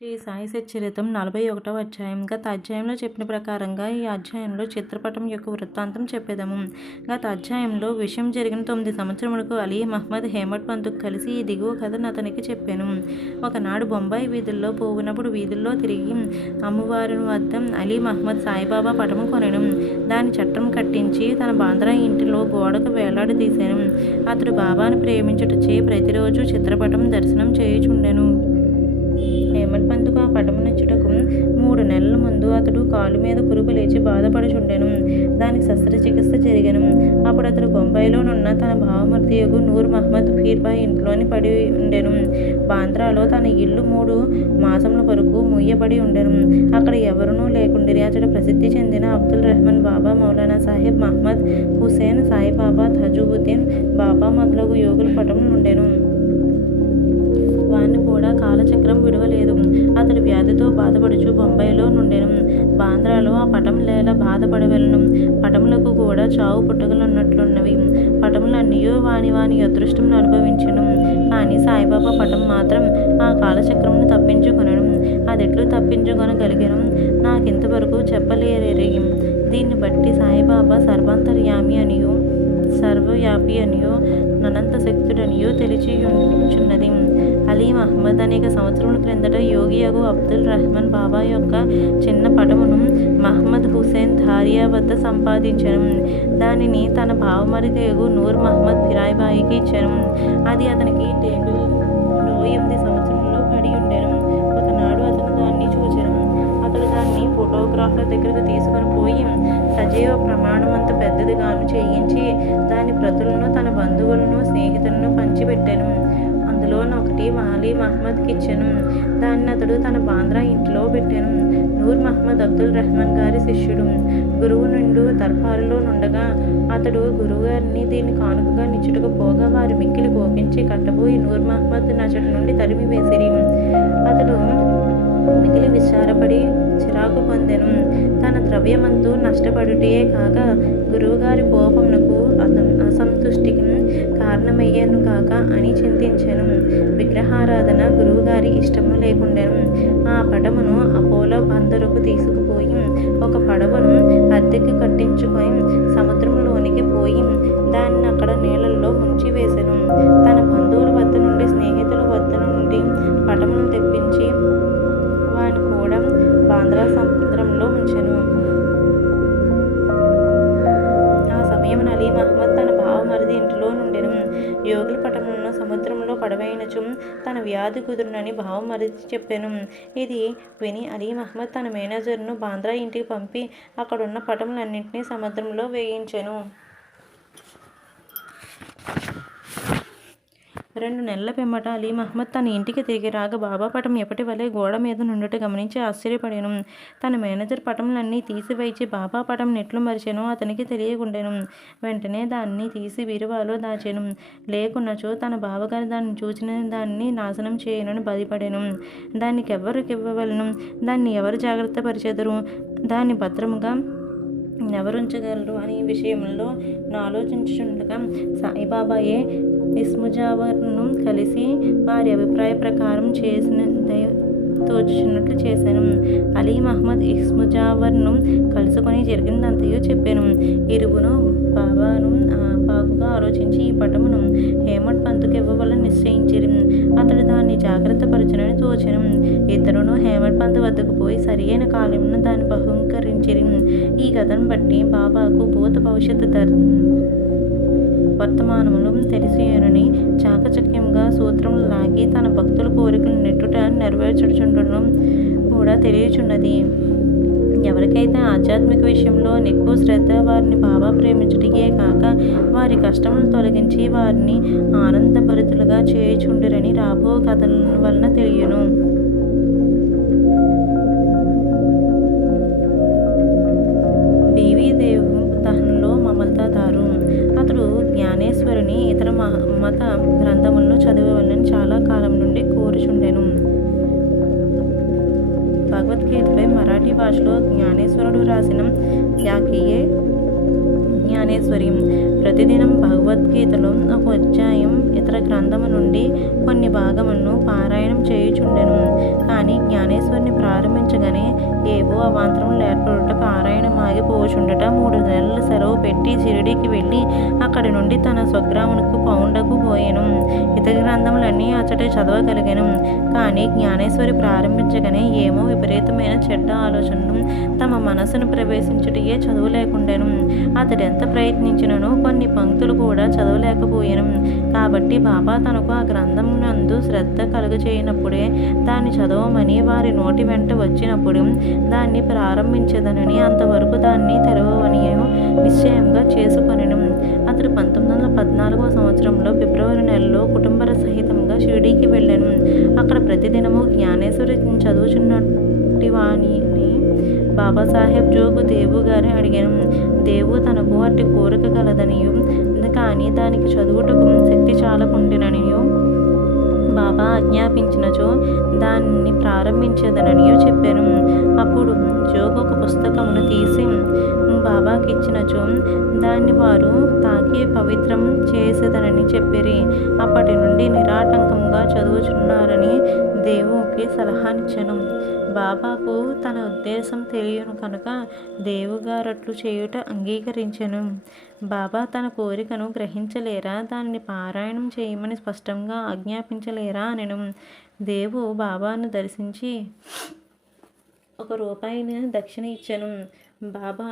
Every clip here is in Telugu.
శ్రీ సాయి సచ్చరిత్రం 41వ అధ్యాయం. గత అధ్యాయంలో చెప్పిన ప్రకారంగా ఈ అధ్యాయంలో చిత్రపటం యొక్క వృత్తాంతం చెప్పేదము. గత అధ్యాయంలో విషయం జరిగిన 9 సంవత్సరములకు అలీ మహ్మద్ హేమట్ పంతుకు కలిసి ఈ దిగువ కథను అతనికి చెప్పాను. ఒకనాడు బొంబాయి వీధుల్లో పోవునప్పుడు వీధుల్లో తిరిగి అమ్మవారి వద్ద అలీ మహ్మద్ సాయిబాబా పటము కొనెను. దాని చట్టం కట్టించి తన బాంద్రా ఇంటిలో గోడకు వేలాడదీశాను. అతడు బాబాను ప్రేమించుటచే ప్రతిరోజు చిత్రపటం దర్శనం చేయుచుండెను. హేమట్ పంతుకు ఆ పటము నచ్చుటకు 3 నెలల ముందు అతడు కాలు మీద కురుపు లేచి బాధపడుచుండెను. దానికి శస్త్రచికిత్స జరిగెను. అప్పుడు అతడు బొంబాయిలోనున్న తన భావమర్దియగు నూర్ మహ్మద్ పీర్బాయ్ ఇంట్లోని పడి ఉండెను. బాంద్రాలో తన ఇల్లు 3 మాసముల వరకు మూయబడి ఉండెను. అక్కడ ఎవరునూ లేకుండిరి. అతడు ప్రసిద్ధి చెందిన అబ్దుల్ రెహమాన్ బాబా, మౌలానా సాహెబ్, మహ్మద్ హుసేన్, సాయిబాబా, తజువుద్దీన్ బాబా మొదలగు యోగుల పటములు ఉండెను. వాణ్ణి కూడా కాలచక్రం విడవలేదు. అతడు వ్యాధితో బాధపడుచు బొంబాయిలో నుండెను. బాంద్రాలో ఆ పటం లేల బాధపడవలెను. పటములకు కూడా చావు పుట్టుకలున్నట్లున్నవి. పటములన్నీ వాని అదృష్టమును అనుభవించెను. కానీ సాయిబాబా పటం మాత్రం ఆ కాలచక్రమును తప్పించుకొనెను. అదెట్లు తప్పించుకొనగలిగెను నాకింతవరకు చెప్పలేరిరి. దీన్ని బట్టి సాయిబాబా సర్వాంతర్యామి అనియు సర్వవ్యాపి అనియో అనంత శక్తుడనియో తెలిసియుచున్నది. అలీ మహ్మద్ అనేక సంవత్సరముల క్రిందట యోగియగు అబ్దుల్ రెహమాన్ బాబా యొక్క చిన్న పటమును మహ్మద్ హుసేన్ ధారియా వద్ద సంపాదించెను. దానిని తన భావమరిదియగు నూర్ మహ్మద్ ఫిరాయిబాయికి ఇచ్చెను. అది అతనికి టేబుల్లో 8 సంవత్సరములలో పడి ఉండెను. ఒకనాడు అతను దాన్ని చూచెను. అతడు దాన్ని ఫోటోగ్రాఫర్ దగ్గరకు తీసుకొని పోయి సజీవ ప్రమాణం అంత పెద్దదిగాను చేయించి దాని ప్రతులను తన బంధువులను స్నేహితులను పంచిపెట్టెను. అందులోనొకటి అలీ మహ్మద్కి ఇచ్చెను. దాన్ని అతడు తన బాంద్రా ఇంట్లో పెట్టెను. నూర్ మహ్మద్ అబ్దుల్ రెహమాన్ గారి శిష్యుడు. గురువు నిండు దర్బారులో నుండగా అతడు గురువుగారిని దీన్ని కానుకగా నిచ్చుటకు పోగా వారి మిక్కిలి కోపించి కట్టబోయి నూర్ మహ్మద్ నచటి నుండి తరిమి వేసిరి. అతడు మిగిలి విచారపడి చిరాకు పొందెను. తన ద్రవ్యమంతు నష్టపడుటే కాక గురువుగారి కోపమునకు అసంతుష్టికి కారణమయ్యేను కాక అని చింతించెను. విగ్రహారాధన గురువుగారి ఇష్టము లేకుండెను. ఆ పటమును అపోలో బందరుకు తీసుకుపోయి ఒక పడవను అద్దెకి కట్టించుకొని సముద్రంలోనికి పోయి దాన్ని అక్కడ నీళ్ళల్లో ముంచి వేసెను. తన బంధువుల వద్ద నుండి స్నేహితుల వద్ద నుండి పటమును తెప్పించి వాని కూడా బాంద్రా సముద్రంలో ఉంచెను. ఆ సమయమున అలీ మహ్మద్ తన భావమరిది ఇంటిలో నుండెను. యోగుల పటములను సముద్రంలో పడవేయనచు తన వ్యాధి కుదురునని భావమరిది చెప్పెను. ఇది విని అలీ మహ్మద్ తన మేనేజర్ను బాంద్రా ఇంటికి పంపి అక్కడున్న పటములన్నింటినీ సముద్రంలో వేయించెను. 2 నెలల పిమ్మట అలీ మహ్మద్ తన ఇంటికి తిరిగి రాగా బాబా పటం ఎప్పటి వలె గోడ మీద నుండుట గమనించి ఆశ్చర్యపడెను. తన మేనేజర్ పటములన్నీ తీసివేయించి బాబా పటం నెట్లు మరిచెనో అతనికి తెలియకుండెను. వెంటనే దాన్ని తీసి బీరువాలో దాచెను. లేకున్నచో తన బావగారు దాన్ని చూచిన దాన్ని నాశనం చేయునని భయపడెను. దానికెవ్వరికివ్వవలెను? దాన్ని ఎవరు జాగ్రత్త పరిచెదరు? దాన్ని భద్రముగా ఎవరుంచగలరు అనే విషయంలో ఆలోచించుచుండగా సాయిబాబాయే ఇస్ముజావర్ను కలిసి వారి అభిప్రాయ ప్రకారం చేసిన తోచుచున్నట్లు చేశాను. అలీ మహ్మద్ ఇస్ముజావర్ను కలుసుకొని జరిగిందంతయో చెప్పాను. ఇరువును బాబాను బాగుగా ఆలోచించి ఈ పటమును హేమట్ పంతుకు ఇవ్వవలని నిశ్చయించిరి. అతడు దాన్ని జాగ్రత్త పరచునని తోచెను. ఇద్దరును హేమట్ పంతు వద్దకు పోయి సరియైన కాలమున దాన్ని బహుకరించిరి. ఈ కథను బట్టి బాబాకు భూత భవిష్యత్తు వర్తమానములు తెలిసినని చాకచక్యంగా సూత్రములు లాగి తన భక్తుల కోరికలు నెట్టుట నెరవేర్చుచుండడం కూడా తెలియచున్నది. ఎవరికైతే ఆధ్యాత్మిక విషయంలో ఎక్కువ శ్రద్ధ వారిని బాబా ప్రేమించుటకే కాక వారి కష్టములను తొలగించి వారిని ఆనందభరితులుగా చేయుచుండిరని రాబో కథల వలన తెలియను. బీవీ దేవ్ దహన్లో మమతాదారు. అతడు జ్ఞానేశ్వరుని ఇతర మత గ్రంథములను చదవవలనని చాలా కాలం నుండి కోరుచుండెను. భగవద్గీతపై మరాఠీ భాషలో జ్ఞానేశ్వరుడు రాసిన వ్యాఖ్యయే జ్ఞానేశ్వరి. ప్రతిదినం భగవద్గీతలో ఒక అధ్యాయం ఇతర గ్రంథము నుండి కొన్ని భాగములను పారాయణం చేయుచుండెను. కానీ జ్ఞానేశ్వరి ఏవో అవాంతరములు ఏర్పడుట, పారాయణం ఆగిపోవచుండట. 3 నెలలు సెలవు పెట్టి షిరిడీకి వెళ్ళి అక్కడి నుండి తన స్వగ్రామునకు పౌండకు పోయెను. ఇతర గ్రంథములన్నీ అచ్చట చదవగలిగెను. కానీ జ్ఞానేశ్వరి ప్రారంభించగానే ఏమో విపరీతమైన చెడ్డ ఆలోచనలు తమ మనసును ప్రవేశించుటయే చదవలేకుండెను. అతడెంత ప్రయత్నించినను కొన్ని పంక్తులు కూడా చదవలేకపోయెను. కాబట్టి బాబా తనకు ఆ గ్రంథం నందు శ్రద్ధ కలుగచేయనప్పుడే దాన్ని చదవమని వారి నోటి వెంట వచ్చినప్పుడు దాన్ని ప్రారంభించదనని, అంతవరకు దాన్ని తెరవని నిశ్చయంగా చేసుకొనెను. అతడు 1914వ సంవత్సరంలో ఫిబ్రవరి నెలలో కుటుంబ సహితంగా షిరిడీకి వెళ్ళెను. అక్కడ ప్రతిదినము జ్ఞానేశ్వరి చదువుచున్నటి వానిని బాబాసాహెబ్ జోగు దేవు గారిని అడిగాను. దేవు తనకు అట్టి కోరిక కలదనియు, కానీ దానికి చదువుటకు శక్తి చాలకుండిననియు బాబా ఆజ్ఞాపించినచో దాన్ని ప్రారంభించేదననియో చెప్పాను. అప్పుడు జోగు ఒక పుస్తకమును తీసి బాబాకి ఇచ్చినచో దాన్ని వారు తాకి పవిత్రం చేసేదనని చెప్పిరి. అప్పటి నుండి నిరాటంకంగా చదువుచున్నారని దేవుకి సలహానిచ్చెను. బాబాకు తన ఉద్దేశం తెలియను కనుక దేవుగారట్లు చేయుట అంగీకరించెను. బాబా తన కోరికను గ్రహించలేరా, దానిని పారాయణం చేయమని స్పష్టంగా ఆజ్ఞాపించలేరా అనెను. దేవు బాబాను దర్శించి ₹1 దక్షిణ ఇచ్చెను. బాబా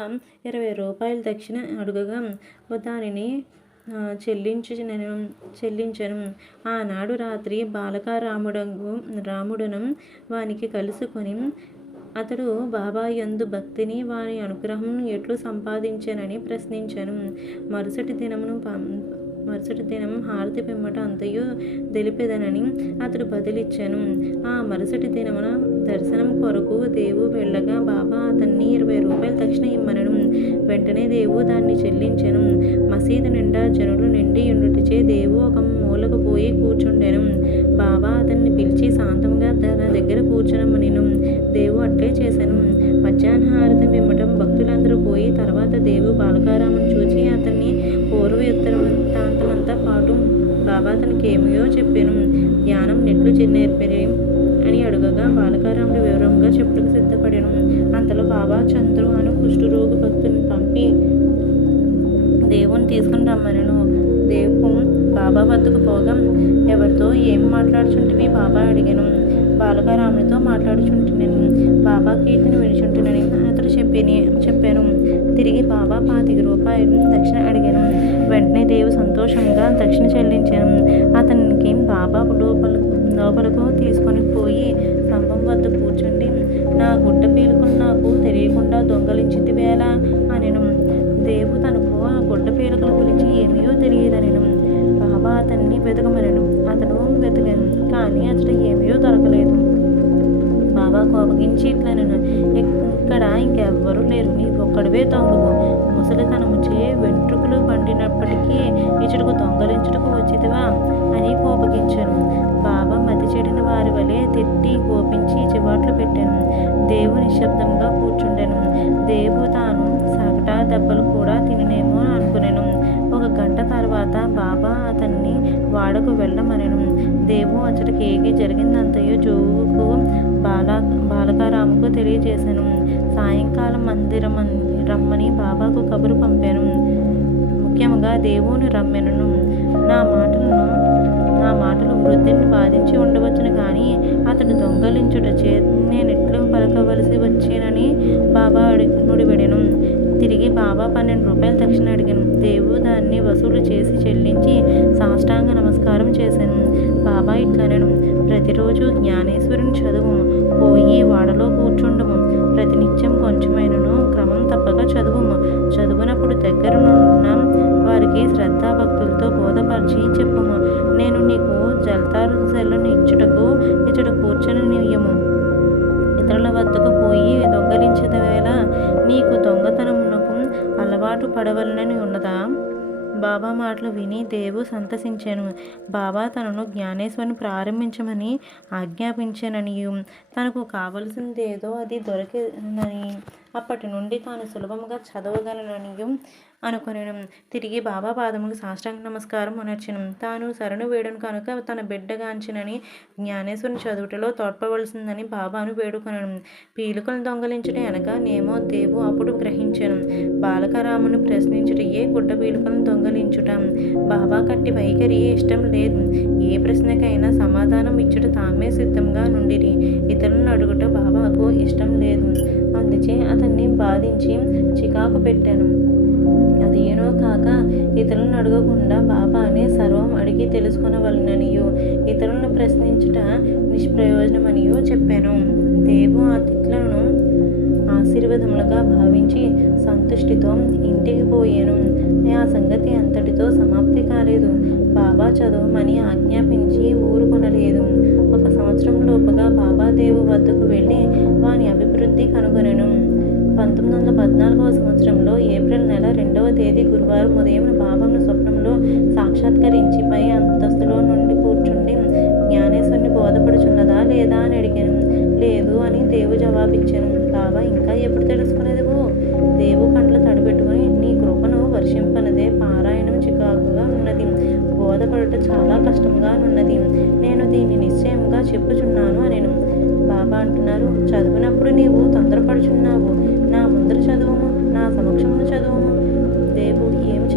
₹20 దక్షిణ అడుగగా దానిని చెల్లించెను. ఆనాడు రాత్రి రాముడును వానికి కలుసుకొని అతడు బాబా యందు భక్తిని, వారి అనుగ్రహం ఎట్లు సంపాదించెనని ప్రశ్నించెను. మరుసటి దినం హారతి పిమ్మట అంతయు తెలిపెదనని అతడు బదిలిచ్చెను. ఆ మరుసటి దినమున దర్శనం కొరకు దేవు వెళ్ళగా బాబా అతన్ని ₹20 దక్షిణ ఇమ్మనెను. వెంటనే దేవు దాన్ని చెల్లించెను. మసీదు నిండా జనులు నిండి ఉండుటచే దేవు ఒక మూలకు పోయి కూర్చుండెను. బాబా అతన్ని పిలిచి శాంతంగా తన దగ్గర కూర్చునమనెను. దేవు అట్లే చేసెను. మధ్యాహ్న హారతి పిమ్మట భక్తులందరూ పోయి తర్వాత దేవు బాలకారామును చూచి అతన్ని పూర్వ వృత్తాంతమంతా పాటు బాబా తనకి ఏమియో చెప్పాను. జ్ఞానం నెట్లు నేర్పిరి అని అడుగగా బాలకారాముడు వివరంగా చెప్పుటకు సిద్ధపడెను. అంతలో బాబా చంద్రు అను కుష్ఠరోగి భక్తుని పంపి దేవుని తీసుకుని రమ్మనెను. దేవు బాబా వద్దకు పోగా ఎవరితో ఏమి మాట్లాడుచుంటివి బాబా అడిగాను. బాలకారామునితో మాట్లాడుచుంటున్నాను, బాబా కీర్తిని వినుచుంటున్నాను అతడు చెప్పాను. తిరిగి బాబా ₹25 దక్షిణ అడిగాను. వెంటనే దేవు సంతోషంగా దక్షిణ చెల్లించాను. అతనికి బాబా లోపలకు తీసుకొని పోయి స్తంభం వద్ద కూర్చుండి, నా గుడ్డ పీలుకుని నాకు తెలియకుండా దొంగలించితివేలా అనెను. దేవు తనకు ఆ గుడ్డ పీలకల గురించి ఏమీయో తెలియదనెను. బాబా అతన్ని వెతకమనెను. అతను వెతికాను, కానీ అతడు ఏమీయో దొరకలేదు. బాబా కోపగించి ఇట్లనెను, ఇక్కడ ఇంకెవ్వరూ లేరు, నీ ఒక్కడివే దొంగవు. ముసలితనముచే వెంట్రుకలు పండినప్పటికీ ఇచ్చటకు దొంగలించుటకు వచ్చితివా అని కోపగించాను. బాబా మతి చెడిన వారి వలె తిట్టి కోపించి చివాట్లు పెట్టాను. దేవు నిశ్శబ్దంగా కూర్చుండెను. దేవు తాను సగటా దెబ్బలు కూడా తిననేమో అనుకునేను. 1 గంట తర్వాత బాబా అతన్ని వాడకు వెళ్ళమనెను. దేవు అచ్చటికి ఏగి జరిగిందంతయు జోగుకు బాలకారాముకు తెలియజేశాను. సాయంకాలం మందిరం రమ్మని బాబాకు కబురు పంపాను. ముఖ్యంగా దేవుని రమ్మెను. నా మాటలు వృద్ధుని బాధించి ఉండవచ్చును, కానీ అతడు దొంగలించుట చే నేనెట్లు పలకవలసి వచ్చేనని బాబా నుడివెడెను. తిరిగి బాబా ₹12 దక్షిణ అడిగాను. దేవు దాన్ని వసూలు చేసి చెల్లించి సాష్టాంగ నమస్కారం చేశాను. బాబా ఇట్లనెను, ప్రతిరోజు జ్ఞానేశ్వరుని చదువు, పోయి వాడలో కూర్చుండము, ప్రతినిత్యం కొంచెమైనను క్రమం తప్పక చదువుము. చదువునప్పుడు దగ్గరనున్న వారికి శ్రద్ధాభక్తులతో బోధపరిచి చెప్పుము. నేను నీకు జల్తారు సెల్లుని ఇచ్చుటకు ఇచ్చట కూర్చొని నియ్యము. ఇతరుల వద్దకు పోయి దొంగలించదవేళ నీకు దొంగతనమునకు అలవాటు పడవలనని ఉన్నదా? బాబా మాటలు విని దేవు సంతసించెను. బాబా తనను జ్ఞానేశ్వరిని ప్రారంభించమని ఆజ్ఞాపించెననియు, తనకు కావలసిందేదో అది దొరికినని అప్పటి నుండి తాను సులభముగా చదవగలననియు అనుకొనెను. తిరిగి బాబా పాదములకు సాష్టాంగ నమస్కారం అనర్చెను. తాను శరణు వేడెను కనుక తన బిడ్డగాంచినని జ్ఞానేశ్వరుని చదువుటలో తోడ్పవలసిందని బాబాను వేడుకొనెను. పీలికలను దొంగలించుట అనగా నేమో దేవు అప్పుడు గ్రహించెను. బాలకరామును ప్రశ్నించుటయే గుడ్డ పీలికలను దొంగలించుట. బాబా కట్టి వైఖరి ఇష్టం లేదు. ఏ ప్రశ్నకైనా సమాధానం ఇచ్చుట తామే సిద్ధంగా నుండిరి. ఇతరులను అడుగుట బాబాకు ఇష్టం లేదు. అందుచే అతన్ని బాధించి చికాకు పెట్టెను. అదేనో కాక ఇతరులను అడగకుండా బాబానే సర్వం అడిగి తెలుసుకొనవలెననియు ఇతరులను ప్రశ్నించుట నిష్ప్రయోజనమనియు చెప్పెను. దేవు ఆ తిట్లను ఆశీర్వాదములుగా భావించి సంతుష్టితో ఇంటికి పోయెను. ఆ సంగతి అంతటితో సమాప్తి కాలేదు. బాబా చదవమని ఆజ్ఞాపించి ఊరుకొనలేదు. 1 సంవత్సరం లోపుగా బాబా దేవు వద్దకు వెళ్ళి వాని అభివృద్ధి కనుగొనెను. 1914వ సంవత్సరంలో ఏప్రిల్ నెల 2వ తేదీ గురువారం ఉదయమున బాబాను స్వప్నంలో సాక్షాత్కరించి పై అంతస్తులో నుండి కూర్చుండి జ్ఞానేశ్వరుని బోధపడుచున్నదా లేదా అని అడిగాను. లేదు అని దేవు జవాబిచ్చెను. బాబా ఇంకా ఎప్పుడు తెలుసుకునేదివో? దేవు కండ్లు తడిపెట్టుకుని నీ కృపను వర్షింపనదే పారాయణం చికాకుగా ఉన్నది. బోధపడుట చాలా కష్టంగా నున్నది. నేను దీన్ని నిశ్చయంగా చెప్పుచున్నాను అనెను. బాబా అంటున్నారు, చదివినప్పుడు నీవు తొందరపడుచున్నావు. నా ముందర చదువుము, నా సమక్షమును చదువుము. దేవు ఏమి